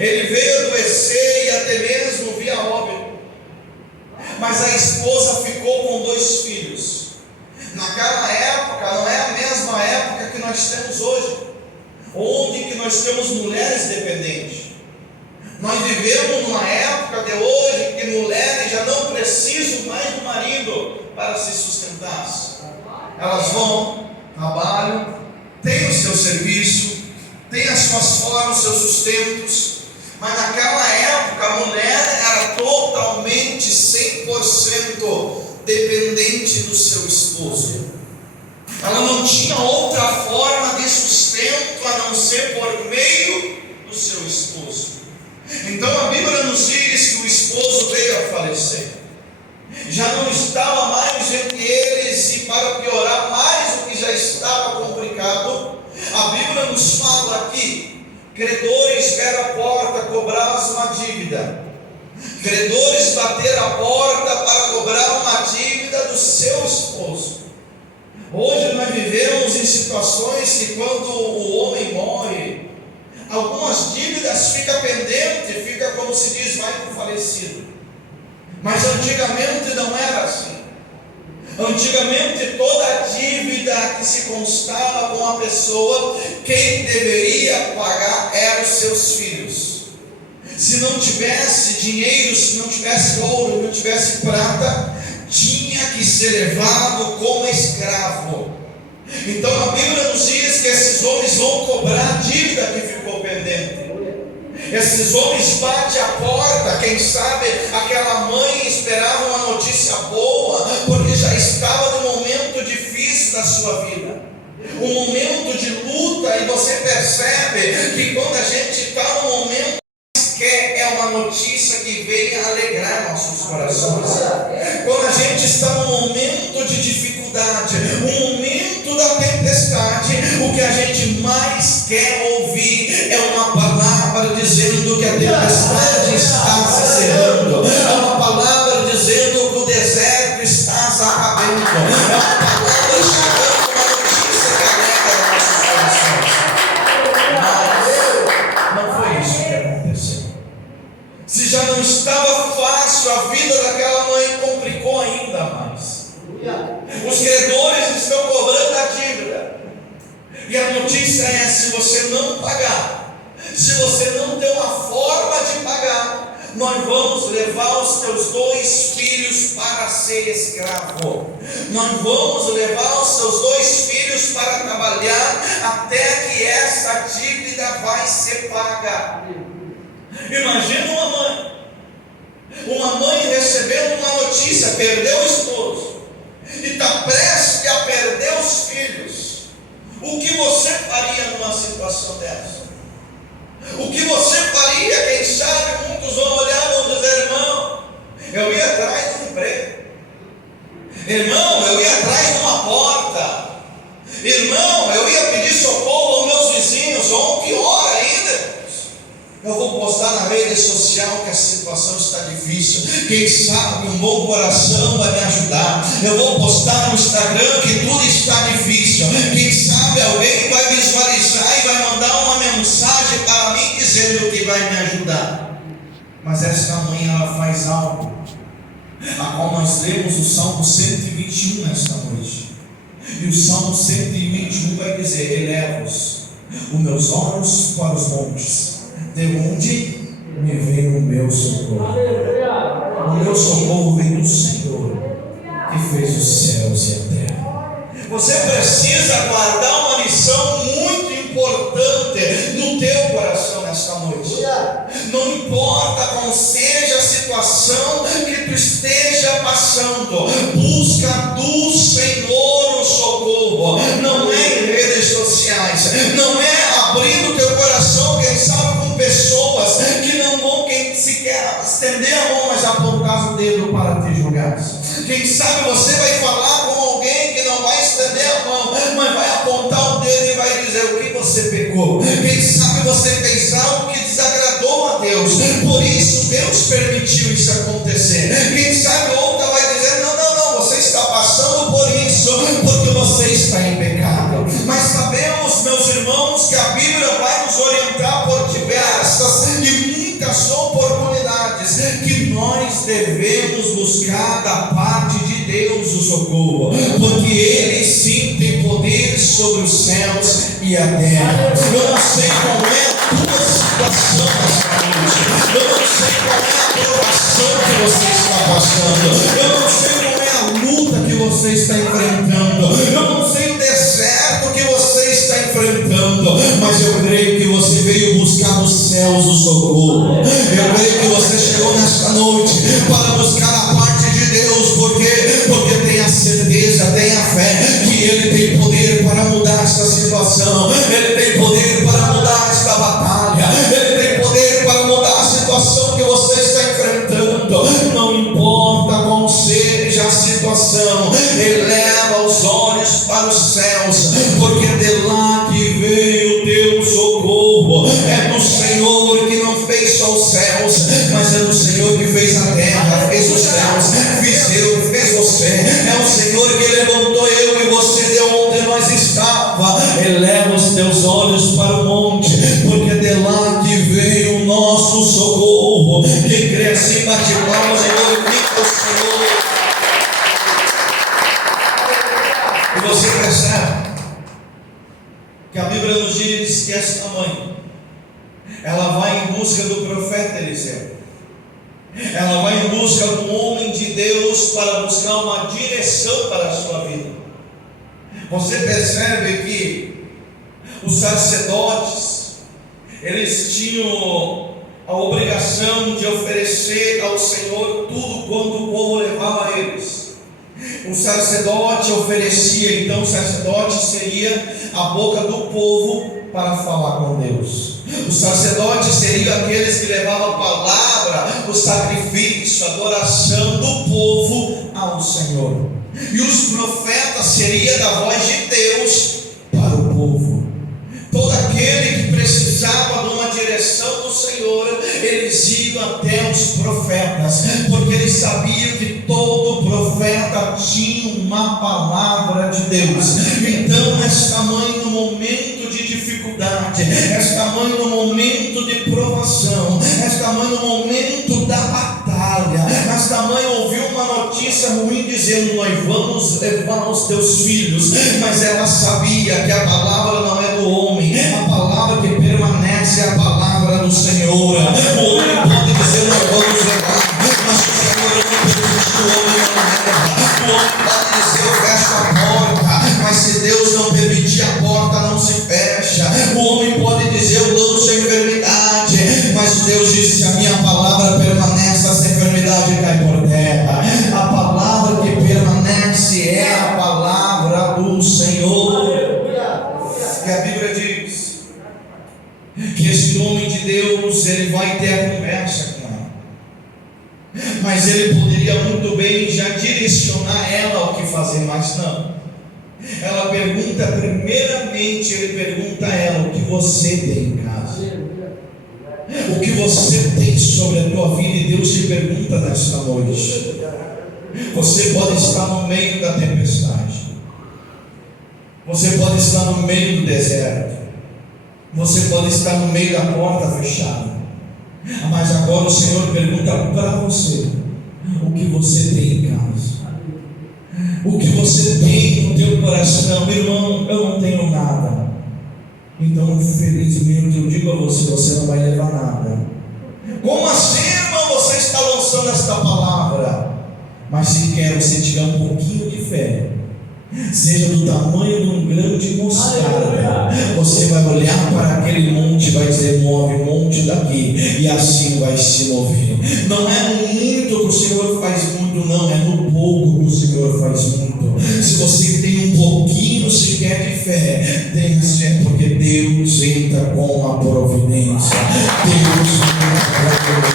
Ele veio adoecer e até mesmo vir a óbito. Mas a esposa ficou com 2 filhos. Naquela época, não é a mesma época que nós temos hoje, onde que nós temos mulheres dependentes. Nós vivemos numa época de hoje que mulheres já não precisam mais do marido para se sustentar. Elas vão, trabalham, têm o seu serviço, têm as suas formas, os seus sustentos. Mas naquela época a mulher era totalmente 100% dependente do seu esposo. Ela não tinha outra forma de sustento a não ser por meio do seu esposo. Então a Bíblia nos diz que o esposo veio a falecer, já não estava mais entre eles, e para piorar mais o que já estava complicado, a Bíblia nos fala aqui: credores vieram à porta cobrar uma dívida. Credores bateram a porta para cobrar uma dívida do seu esposo. Hoje nós vivemos em situações que quando o homem morre, algumas dívidas ficam pendentes, fica como se diz, vai para o falecido. Mas antigamente não era assim. Antigamente toda a dívida que se constava com a pessoa, quem deveria pagar eram os seus filhos. Se não tivesse dinheiro, se não tivesse ouro, não tivesse prata, tinha que ser levado como escravo. Então a Bíblia nos diz que esses homens vão cobrar a dívida que ficou pendente. Esses homens batem a porta. Quem sabe aquela mãe esperava uma notícia boa, porque já estava num momento difícil da sua vida, um momento de luta. E você percebe que quando a gente está no momento quer é uma notícia que venha alegrar nossos corações. Quando a gente está num momento de dificuldade, um momento da tempestade, o que a gente mais quer ouvir é uma palavra dizendo que a tempestade está se cerrando, é uma palavra dizendo que o deserto está se acabando, é uma palavra chegando, uma notícia que alegra nossos corações. Mas não foi isso que aconteceu. Se já não estava fácil, a vida daquela mãe complicou ainda mais. Os credores estão cobrando a dívida, e a notícia é: se você não pagar, se você não ter uma forma de pagar, nós vamos levar os teus 2 filhos para ser escravo. Nós vamos levar os teus 2 filhos para trabalhar até que essa dívida vai ser paga. Imagina uma mãe recebendo uma notícia: perdeu o esposo e está prestes a perder os filhos. O que você faria numa situação dessa? O que você faria? Quem sabe muitos vão olhar e vão dizer: irmão, eu ia atrás de um emprego, irmão, eu ia atrás de uma porta, irmão, eu ia pedir socorro aos meus vizinhos, ou pior ainda, eu vou postar na rede social que a situação está difícil. Quem sabe um bom coração vai me ajudar. Eu vou postar no Instagram que tudo está difícil. Quem sabe alguém vai visualizar e vai mandar uma mensagem para mim dizendo que vai me ajudar. Mas esta manhã ela faz algo, a qual nós lemos o Salmo 121 nesta noite. E o Salmo 121 vai dizer: elevo-os meus olhos para os montes, de onde me vem o meu socorro. O meu socorro vem do Senhor, que fez os céus e a terra. Você precisa guardar uma lição muito importante no teu coração nesta noite. Não importa qual seja a situação que tu esteja passando, busca do Senhor o socorro. Não é em redes sociais, não é abrindo teu coração, quem sabe com pessoas que não vão sequer estender a mão, mas apontar o dedo para te julgar. Quem sabe você vai falar com alguém que não vai estender a mão, mas vai apontar o dedo e vai dizer o que você pecou. Quem sabe você fez algo que desagradou a Deus, por isso Deus permitiu isso acontecer. Quem sabe outra vai dizer: não, você está passando por isso porque você está em pecado. Mas sabemos, meus irmãos, que a Bíblia vai nos orientar por diversas e buscar da parte de Deus o socorro, porque Ele sim tem poder sobre os céus e a terra. Eu não sei qual é a tua situação nessa noite, eu não sei qual é a provação que você está passando, eu não sei qual é a luta que você está enfrentando, eu não sei o deserto que você está enfrentando, mas eu creio que você veio buscar nos céus o socorro. Eu creio que você chegou nesta noite para buscar a parte de Deus, porque tem a certeza, tem a fé que Ele tem poder para mudar esta situação, Ele tem poder para mudar esta batalha, Ele tem poder para mudar a situação que você está enfrentando. Não importa qual seja a situação, eleva os olhos para os céus, porque de lá que veio o teu socorro. É do Senhor que não fez só os céus, mas é do Senhor que fez a terra, fez os céus, fiz eu, fez você. É o Senhor que levantou eu e você de onde nós estava. Eleva os teus olhos para o monte, porque de lá que veio o nosso socorro. Quem crê assim, bate palmas e glorifica o Senhor. E você percebe que a Bíblia nos diz que esta mãe, ela vai em busca do profeta Eliseu, ela vai em busca do homem de Deus para buscar uma direção para a sua vida. Você percebe que os sacerdotes, eles tinham a obrigação de oferecer ao Senhor tudo quanto o povo levava a eles. O sacerdote oferecia, então o sacerdote seria a boca do povo para falar com Deus. Os sacerdotes seriam aqueles que levavam a palavra, o sacrifício, a adoração do povo ao Senhor. E os profetas seriam da voz de Deus para o povo. Todo aquele que precisava de uma direção do Senhor, eles iam até os profetas, porque eles sabiam que todo profeta tinha uma palavra de Deus. Então esta mãe, no momento de dificuldade, esta mãe no momento de provação, esta mãe no momento da batalha, esta mãe ouviu uma notícia ruim dizendo: nós vamos levar os teus filhos, mas ela sabia que a palavra não é do homem, a palavra que permanece é a palavra do Senhor. O homem pode dizer: nós vamos levar, mas o Senhor não permite que o homem não leva. O homem pode dizer: eu fecho a porta, mas se Deus não permitir, a porta não se fecha. O homem pode dizer: eu lanço a enfermidade, mas Deus disse: se a minha palavra permanece, essa enfermidade cai por terra. A palavra que permanece é a palavra do Senhor. E a Bíblia diz que esse homem de Deus, ele vai ter a conversa com ela, mas ele poderia muito bem já direcionar ela ao que fazer, mas não. Ela pergunta, primeiramente ele pergunta a ela: o que você tem em casa? O que você tem sobre a tua vida? E Deus te pergunta nesta noite. Você pode estar no meio da tempestade, você pode estar no meio do deserto, você pode estar no meio da porta fechada, mas agora o Senhor pergunta para você: o que você tem em casa? O que você tem no teu coração? Meu irmão, eu não tenho nada. Então, infelizmente, eu digo a você: você não vai levar nada. Como assim, irmão? Você está lançando esta palavra, mas se quer você tiver um pouquinho de fé, seja do tamanho de um grão de mostarda, você vai olhar para aquele monte e vai dizer: move o monte daqui, e assim vai se mover. Não é no muito que o Senhor faz muito, não, é no pouco que o Senhor faz muito. Se você tem um pouquinho sequer de fé, tenha fé, porque Deus entra com a providência, Deus entra com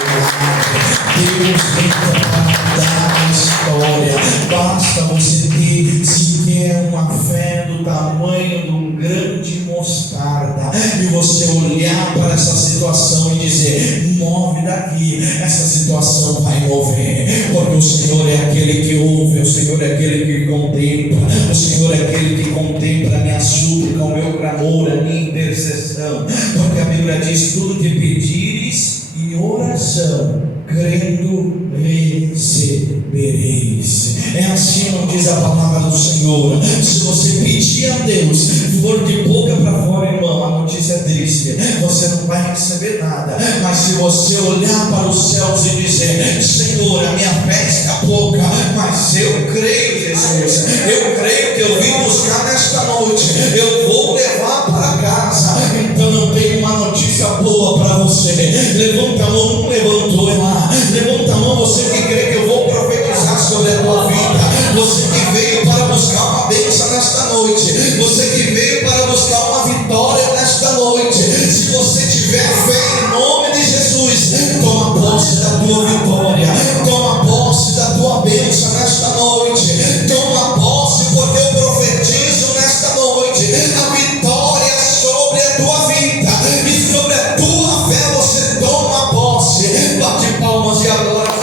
Deus entra para mudar a história. Basta você ter sequer uma fé do tamanho de um grão de mostarda, e você olhar para essa situação e dizer: move daqui, essa situação vai mover, porque o Senhor é aquele que ouve, o Senhor é aquele que contempla, o Senhor é aquele que contempla a minha súplica, o meu clamor, a minha intercessão, porque a Bíblia diz: tudo que pedires em oração, crendo recebereis. É assim, não diz a palavra do Senhor. Se você pedir a Deus, for de boca para fora, irmão, a notícia é triste, você não vai receber nada. Mas se você olhar para os céus e dizer: Senhor, a minha fé está pouca, mas eu creio, Jesus, eu creio que eu vim buscar nesta noite, eu vou levar para casa. Então eu tenho uma notícia boa para você. Levanta a mão, não levantou, é lá. Levanta a mão, você que crê que eu vou profetizar sobre a tua vida. Você que veio para buscar uma bênção nesta noite. Você que veio para buscar uma vitória nesta noite. Se você tiver fé em nome de Jesus, toma posse da tua vitória. Toma posse da tua bênção nesta noite. Toma posse, porque eu profetizo nesta noite a vitória sobre a tua vida. E sobre a tua fé você toma posse. Bate palmas e adora.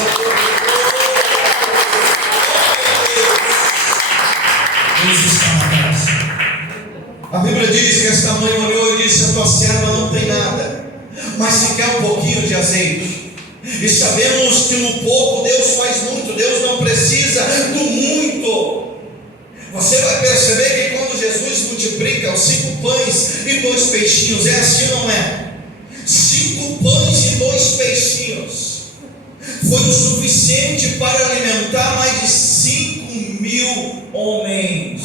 A Bíblia diz que esta mãe olhou e disse: a tua serva não tem nada, mas se quer um pouquinho de azeite. E sabemos que no pouco Deus faz muito. Deus não precisa do muito. Você vai perceber que quando Jesus multiplica os 5 pães e 2 peixinhos, é assim ou não é? 5 pães e 2 peixinhos foi o suficiente para alimentar mais de 5.000 homens.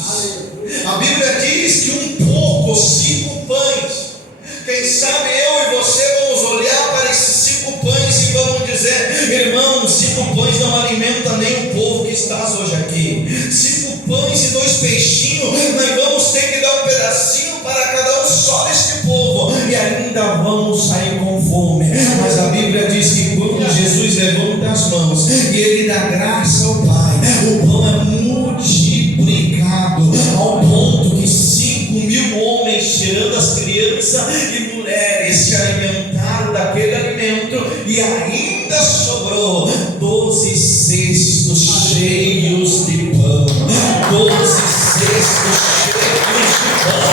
A Bíblia diz que um pouco, 5 pães. Quem sabe eu e você vamos olhar para esses 5 pães e vamos dizer: irmão, 5 pães não alimenta nem o povo que estás hoje aqui. 5 pães e 2 peixinhos, nós vamos ter que dar um pedacinho para cada um só deste povo, e ainda vamos sair com fome. Mas a Bíblia diz que quando Jesus levanta as mãos e ele dá graça ao Pai, o pão é multiplicado ao ponto que 5.000 homens, tirando as crianças e mulheres, se alimentaram daquele alimento, e ainda sobrou 12 cestos cheios de pão. 12 cestos cheios de pão.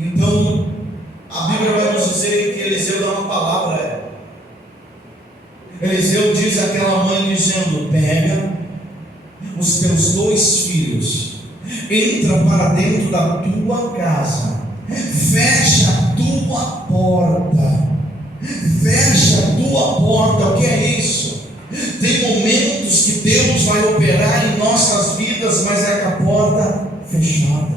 Então, a Bíblia vai nos dizer que Eliseu dá uma palavra a ela. Eliseu diz àquela mãe dizendo: pega os teus 2 filhos, entra para dentro da tua casa, fecha a tua porta. Fecha a tua porta. O que é isso? Tem momentos que Deus vai operar em nossas vidas, mas é com a porta fechada.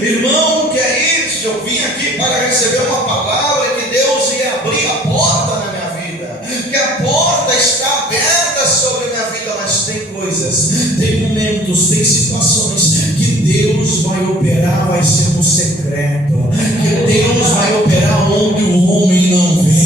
Irmão, que é isso? Eu vim aqui para receber uma palavra que Deus ia abrir a porta na minha vida, que a porta está aberta sobre a minha vida, mas tem coisas, tem momentos, tem situações que Deus vai operar, vai ser no secreto, que Deus vai operar onde o homem não vê,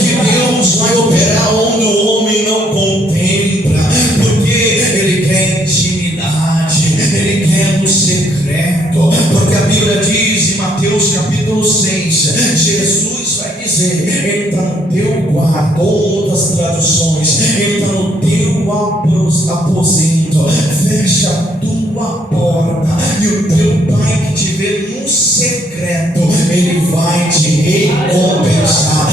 que Deus vai operar onde o homem não contempla, porque Ele quer intimidade, Ele quer no secreto, porque a Bíblia diz em Mateus capítulo 6, Jesus vai dizer: entra no teu quarto, ou outras traduções, entra no teu aposento, fecha a tua porta, e o teu Pai que te vê no secreto, Ele vai te recompensar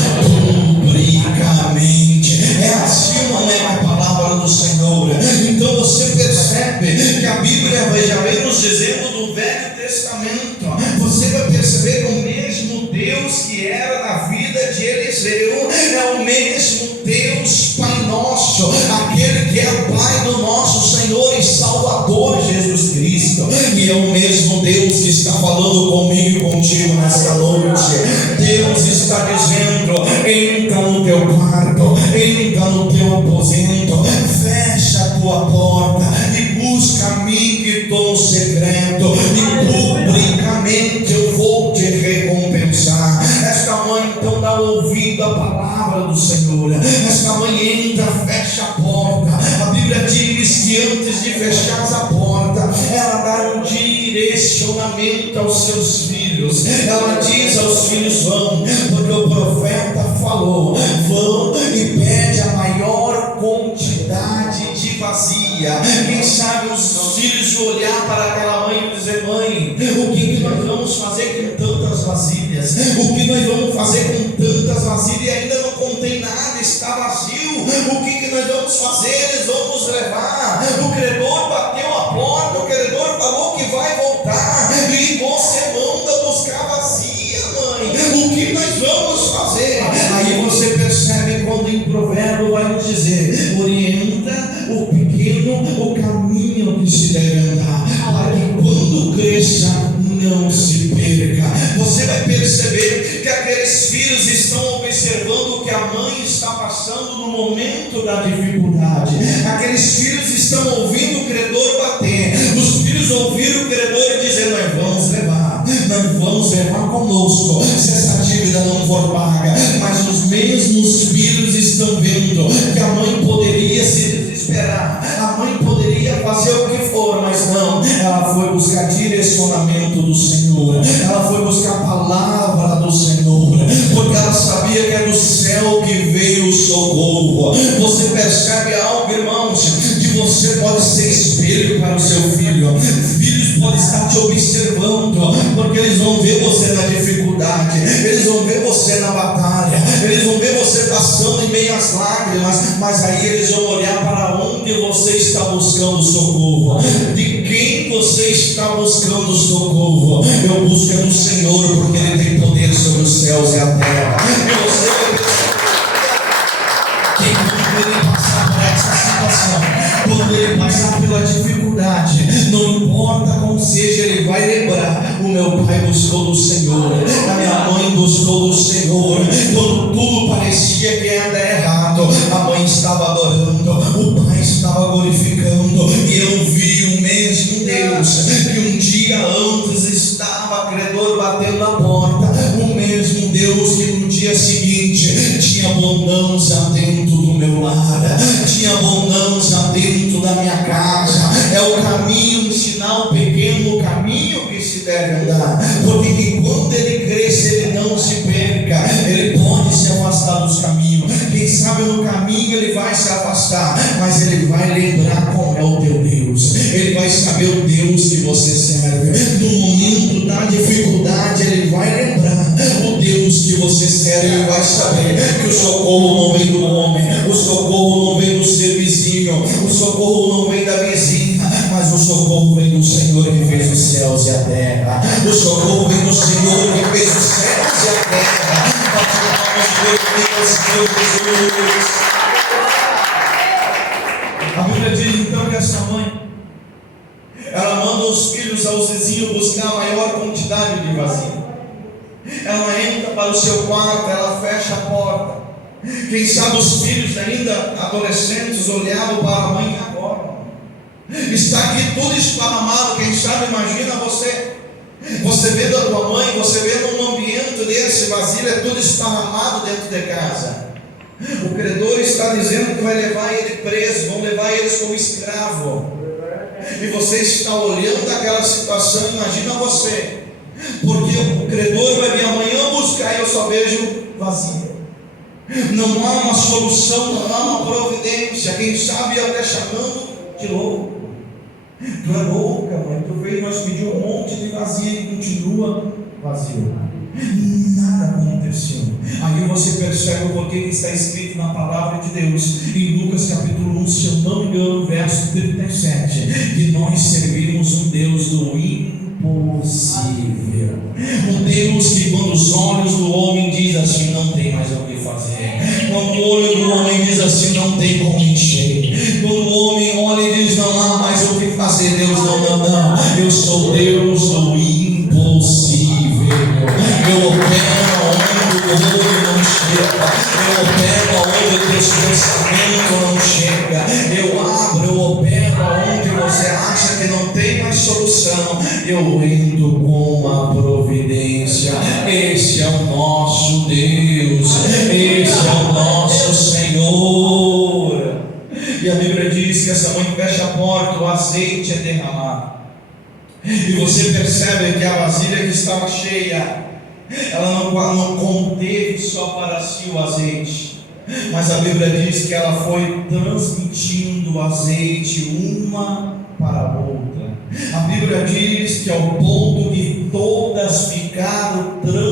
publicamente. É assim, não é a palavra do Senhor? Então você percebe que a Bíblia já vem nos dizendo do Velho Testamento. Você vai perceber que o mesmo Deus que era na vida de Eliseu é o mesmo Deus Pai nosso, aquele que é o Pai do nosso Senhor e Salvador Jesus Cristo, e é o mesmo Deus que está falando comigo e contigo nesta noite. Deus está dizendo: entra no teu quarto, entra no teu aposento, fecha a tua porta e busca a mim que estou no secreto, e publicamente eu vou te recompensar. Esta mãe então dá ouvido à palavra do Senhor. Esta mãe entra, fecha a porta. A Bíblia diz que antes de fechar a porta, ela dá um direcionamento aos seus filhos. Ela diz aos filhos: vão, porque o profeta falou, vão e pede a maior quantidade de vazia. Quem sabe os filhos olhar para aquela mãe e dizer: mãe, o que nós vamos fazer com tantas vasilhas? O que nós vamos fazer com tantas vasilhas e ainda não contém nada, está vazio? O que nós vamos fazer? Eles vão nos levar. O credor bateu a porta, o credor falou que vai voltar, e você manda buscar vazia, mãe. O que nós vamos fazer? Aí você percebe quando em Provérbio vai nos dizer: orienta o pequeno o caminho que se deve andar, para que quando cresça não se perca. Você vai perceber que aqueles filhos estão observando o que a mãe está passando no momento da dificuldade. Aqueles filhos estão ouvindo o credor bater. Os filhos ouviram o credor dizer: nós vamos levar conosco se essa dívida não for paga. Mas os mesmos filhos estão vendo que a mãe poderia se desesperar, a mãe poderia fazer o que for, mas não, ela foi buscar direcionamento do Senhor, ela foi buscar a palavra do Senhor, porque ela sabia que é do céu que veio o socorro. Você percebe algo, irmãos, que você pode ser espelho para o seu filho. Filhos podem estar te observando, porque eles vão ver você na dificuldade, eles vão ver você na batalha, eles vão ver você passando em meio às lágrimas, mas aí eles vão olhar para onde você está buscando socorro. De quem você está buscando socorro? Eu busco do Senhor, porque Ele tem poder sobre os céus e a terra. E você quando ele passar por essa situação, quando ele passar pela dificuldade, não importa como seja, ele vai lembrar: o meu pai buscou do Senhor, a minha mãe buscou do Senhor. Quando tudo parecia que ia dar errado, a mãe estava adorando, o pai estava glorificando, e eu vi o mesmo Deus que um dia antes estava credor batendo a porta, o mesmo Deus que no dia seguinte tinha abundância dentro do meu lar, tinha abundância dentro da minha casa. É o caminho, um sinal pequeno, o caminho que se deve andar, porque que quando ele cresce, ele não se perca, ele pode se afastar dos caminhos. Quem sabe no caminho ele vai se afastar, mas ele vai lembrar como é o teu Deus, ele vai saber o Deus que você serve. No momento da dificuldade, ele vai lembrar o Deus que você serve. Ele vai saber que o socorro não vem do homem, o socorro não vem do seu vizinho, o socorro não vem da vizinha, mas o socorro vem do Senhor que fez os céus e a terra. O socorro vem do Senhor que fez os céus e a terra. A Bíblia diz então que essa mãe, ela manda os filhos aos vizinhos buscar a maior quantidade de vasilha. Ela entra para o seu quarto, ela fecha a porta. Quem sabe os filhos ainda adolescentes olhavam para a mãe agora. Está aqui tudo esparramado. Quem sabe, imagina você vendo a tua mãe, você vendo um ambiente desse, vasilha, é tudo esparramado dentro de casa. O credor está dizendo que vai levar ele preso, vão levar eles como escravo. E você está olhando aquela situação, imagina você, porque o credor vai vir amanhã buscar e eu só vejo vazio. Não há uma solução, não há uma providência. Quem sabe até chamando de louco. Tu é louca, mãe, tu veio, nós pedimos um monte de vazio e continua vazio. Nada aconteceu. Aí você percebe o porquê que está escrito na palavra de Deus em Lucas capítulo 1, se eu não me engano, verso 37, que nós servimos um Deus do impossível, um Deus que quando os olhos do homem diz assim, não tem mais o que fazer, quando o olho do homem diz assim, não tem como encher, quando o homem olha e diz, não há mais o que fazer, Deus, não, eu sou Deus do impossível. Eu opero onde o olho não chega, eu opero onde o teu pensamento não chega, eu abro, eu opero onde você acha que não tem mais solução, eu entro com a providência. Esse é o nosso Deus, esse é o nosso Senhor. E a Bíblia diz que essa mãe fecha a porta, o azeite é derramado. E você percebe que a vasilha que estava cheia, ela não conteve só para si o azeite, mas a Bíblia diz que ela foi transmitindo o azeite uma para a outra. A Bíblia diz que ao ponto que todas ficaram transmitindo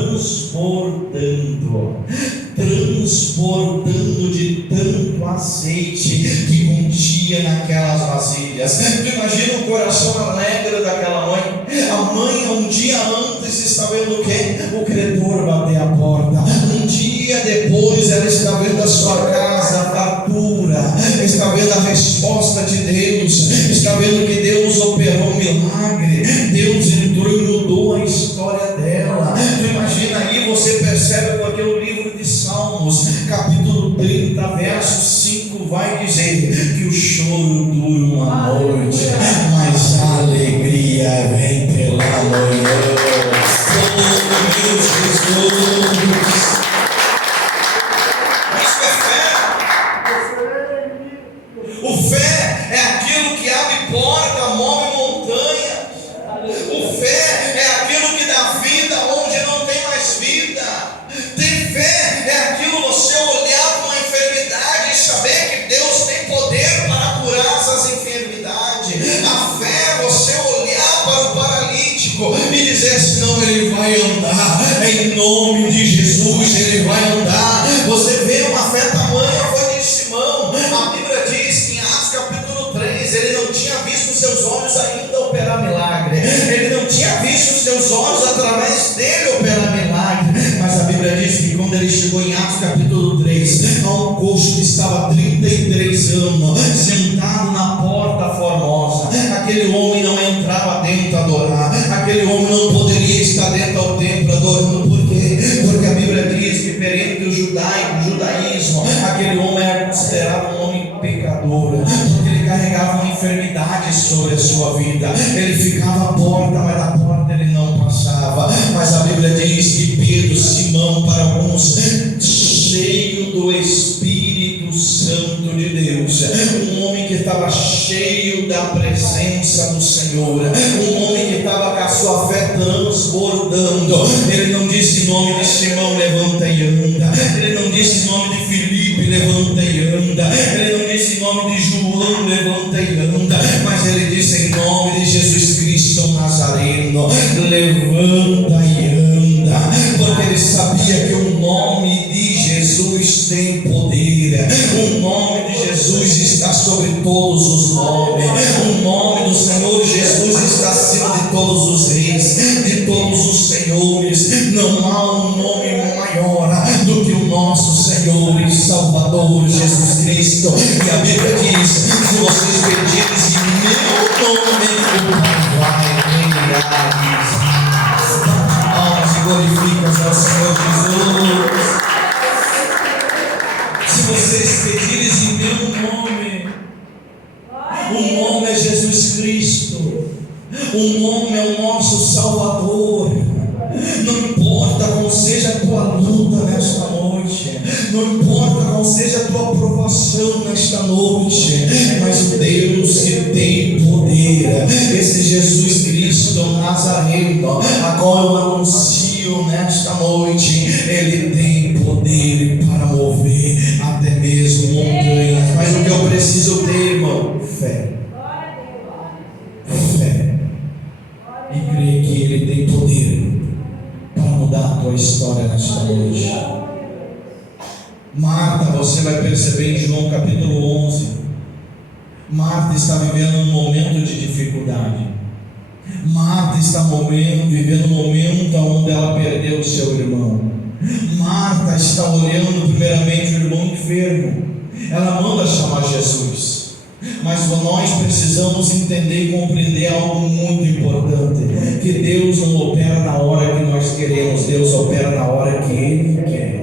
transbordando de tanto azeite que continha naquelas vasilhas. Tu imagina o coração alegre daquela mãe. A mãe, um dia antes, está vendo o quê? O credor bater a porta. Um dia depois, ela está vendo a sua casa, a fartura, está vendo a resposta de Deus, está vendo que Deus operou um milagre, Deus entrou e mudou a história dela. Tu imagina aí, você percebe porque o livro de Salmos, capítulo 30, verso 5, vai dizer que o choro dura uma noite, mas a alegria vem pela manhã. Oh, meu Jesus! O fé é aquilo que abre porta, move montanhas. O fé é aquilo que dá vida onde não tem mais vida. Ter fé é aquilo você olhar para uma enfermidade e saber que Deus tem poder para curar essas enfermidades. A fé é você olhar para o paralítico e dizer: senão ele vai andar, em nome de Jesus ele vai andar. Você vê uma fé tamanha foi de Simão. A Bíblia diz que em Atos capítulo 3 ele não tinha visto seus olhos ainda operar milagre, ele não tinha visto seus olhos através dele operar milagre, mas a Bíblia diz que quando ele chegou em Atos capítulo 3, há um coxo que estava há 33 anos sentado na porta formosa. Aquele homem não entrava dentro a adorar, aquele homem não poderia estar dentro ao templo adorando. Por quê? Porque a Bíblia diz que perante o judaísmo, aquele homem era considerado um homem pecador, porque ele carregava uma enfermidade sobre a sua vida. Ele ficava à porta, mas da porta ele não passava. Mas a Bíblia diz que Pedro, Simão, para alguns, cheio do Espírito Santo de Deus, um homem que estava cheio da presença do Senhor, um homem que estava com a sua fé transbordando. Ele não disse em nome de Simão, levanta e anda. Ele não disse em nome de Filipe, levanta e anda. Ele não disse em nome de João, levanta e anda. Mas ele disse em nome de Jesus Cristo Nazareno, levanta e anda. Porque ele sabia que o nome de Jesus tem poder. O nome de Jesus está sobre todos os nomes. O nome do Senhor Jesus está acima de todos os reis, de todos os senhores. Não há um nome maior do que o nosso Senhor e Salvador Jesus Cristo. E a Bíblia diz: se vocês pedirem em meu nome, o Pai vai realizar. Almas e glorificam ao Senhor Jesus. Se vocês pedirem em meu nome, o nome é Jesus Cristo, o nome é o nosso Salvador. Não importa qual seja a tua luta nesta noite, não importa qual seja a tua provação nesta noite, mas o Deus que tem poder, esse Jesus Cristo Nazareno, a qual eu anuncio nesta noite, ele tem poder para mover até mesmo montanhas. Mas o que eu preciso ter, irmão? Fé. Fé. E crer que ele tem poder para mudar a tua história nesta noite. Marta, você vai perceber em João capítulo 11, Marta está vivendo um momento de dificuldade. Marta está vivendo um momento onde ela perdeu o seu irmão. Marta está olhando primeiramente o irmão enfermo. Ela manda chamar Jesus. Mas nós precisamos entender e compreender algo muito importante: que Deus não opera na hora que nós queremos, Deus opera na hora que Ele quer.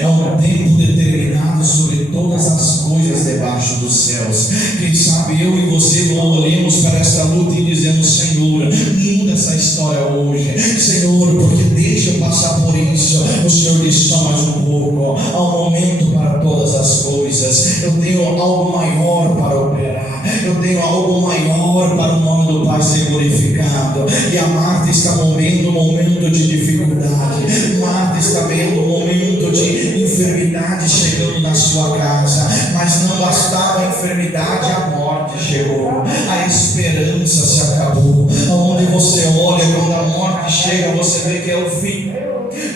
É um tempo determinado sobre todas as coisas debaixo dos céus. Quem sabe eu e você olhemos para essa luta e dizemos: Senhor, muda essa história hoje, Senhor, porque deixa eu passar por isso. O Senhor diz: só mais um pouco, há um momento para todas as coisas. Eu tenho algo maior para operar, eu tenho algo maior para o nome do Pai ser glorificado. E a Marta está vivendo um momento de dificuldade, Marta está vendo um momento de enfermidade chegando na sua casa, mas não bastava a enfermidade, a morte chegou, a esperança se acabou. Aonde você olha, quando a morte chega, chega, você vê que é o fim.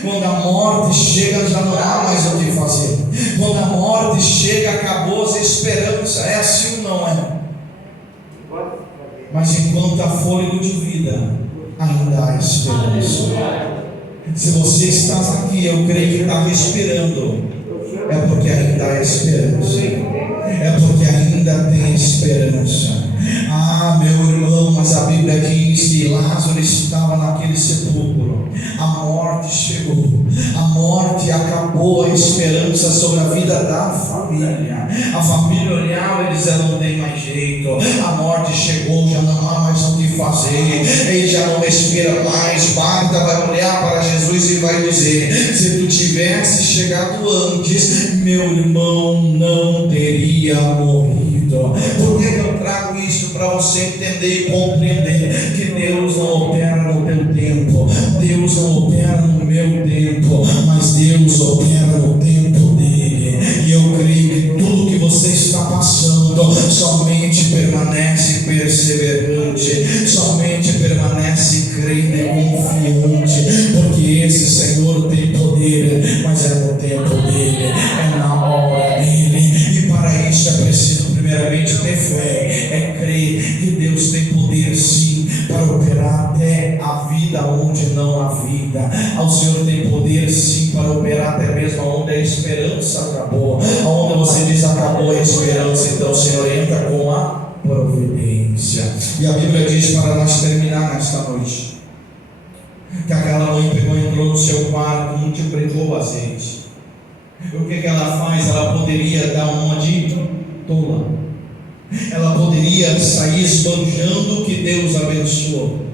Quando a morte chega, já não há mais o que fazer. Quando a morte chega, acabou as esperanças. É assim ou não é? Mas enquanto há fôlego de vida, ainda há esperança. Se você está aqui, eu creio que está respirando, é porque ainda há esperança. É porque ainda tem esperança. Ah, meu irmão, mas a Bíblia diz que Lázaro estava naquele sepulcro. A morte chegou. A morte acabou a esperança sobre a vida da família. A família olhava e dizia: não tem mais jeito. A morte chegou, já não há mais o que fazer. Ele já não respira mais. Marta vai olhar para Jesus e vai dizer: se tu tivesse chegado antes, meu irmão não teria morrido. Por que eu trago isso? Para você entender e compreender que Deus não opera no teu tempo, Deus não opera no meu tempo, mas Deus opera no tempo dele. E eu creio que tudo que você está passando somente permanece perseverante, somente permanece crendo e confiante, porque esse Senhor tem poder, mas é no tempo dele, é na hora dele. E para isso é preciso primeiramente ter fé, é crer que Deus tem poder sim para operar até a vida onde não há vida. O Senhor tem poder sim para operar até mesmo onde a esperança acabou, onde você diz acabou a esperança. Então o Senhor entra com a providência. E a Bíblia diz, para nós terminar nesta noite, que aquela mãe entrou no seu quarto, multiplicou o azeite. O que ela faz? Ela poderia dar uma de tola, ela poderia sair esbanjando o que Deus abençoou,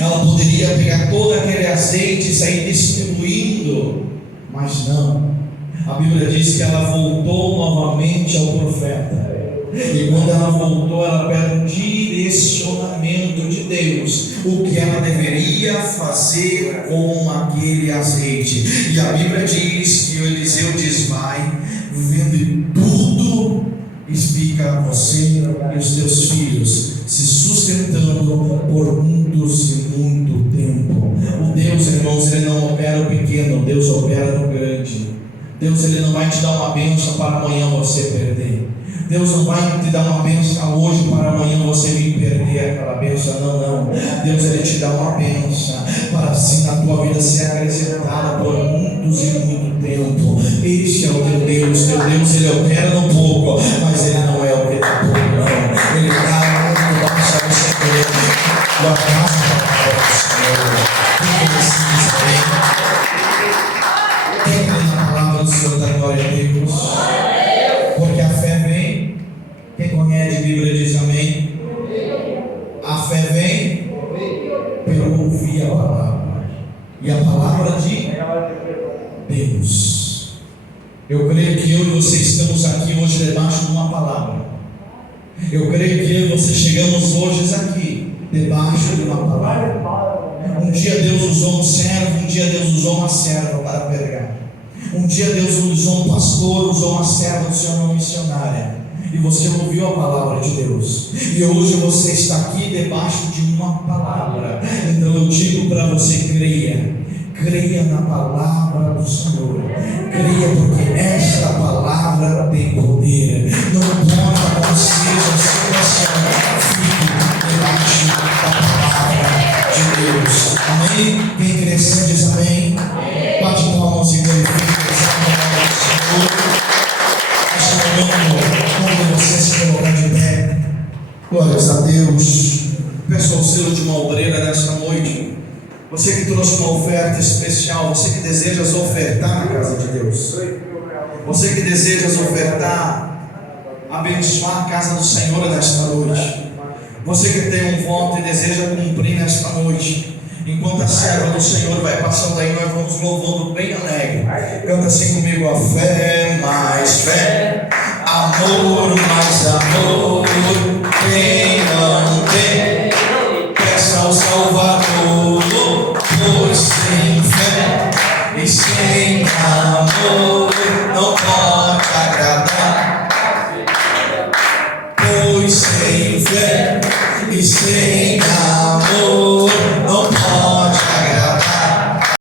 ela poderia pegar todo aquele azeite e sair distribuindo, mas não. A Bíblia diz que ela voltou novamente ao profeta, e quando ela voltou, ela pede um direcionamento de Deus, o que ela deveria fazer com aquele azeite. E a Bíblia diz que o Eliseu diz: vai, vende tudo, e fica você e os teus filhos se sustentando por muitos e muito tempo. O Deus, irmãos, ele não opera o pequeno, Deus opera no grande. Deus, ele não vai te dar uma bênção para amanhã você perder. Deus não vai te dar uma bênção hoje para amanhã você vir perder aquela bênção. Não. Deus, ele te dá uma bênção para assim na tua vida ser acrescentada por muitos e muito tempo. Este é o teu Deus. Teu Deus, ele opera no pouco, mas ele não é o que está pouco, não. Ele dá muito bom para você querer. E a graça da palavra do Senhor. Quem precisa ver? Quem crê na palavra do Senhor da glória a Deus? Porque a fé vem. Quem conhece a Bíblia diz amém. A fé vem pelo ouvir a palavra, e a palavra de Deus. Eu creio que eu e você estamos aqui hoje debaixo de uma palavra. Eu creio que eu e você chegamos hoje aqui debaixo de uma palavra. Um dia Deus usou um servo, um dia Deus usou uma serva para pregar. Um dia Deus usou um pastor, usou uma serva do seu nome missionária. E você ouviu a palavra de Deus. E hoje você está aqui debaixo de uma palavra. Então eu digo para você: creia. Creia na palavra do Senhor. Creia, porque esta palavra tem poder. Não importa qual seja a situação, fique debaixo da palavra de Deus. Amém? Quem crescer diz amém. Bate palmas e glorifica a palavra do Senhor. Quando você se colocar de pé, glórias a Deus. Peço auxílio de uma obreira nesta noite. Você que trouxe uma oferta especial, você que deseja ofertar na casa de Deus, você que deseja ofertar, abençoar a casa do Senhor nesta noite, você que tem um voto e deseja cumprir nesta noite. Enquanto a serva do Senhor vai passando aí, nós vamos louvando bem alegre. Canta assim comigo: a fé, mais fé, amor, mais amor. Quem não tem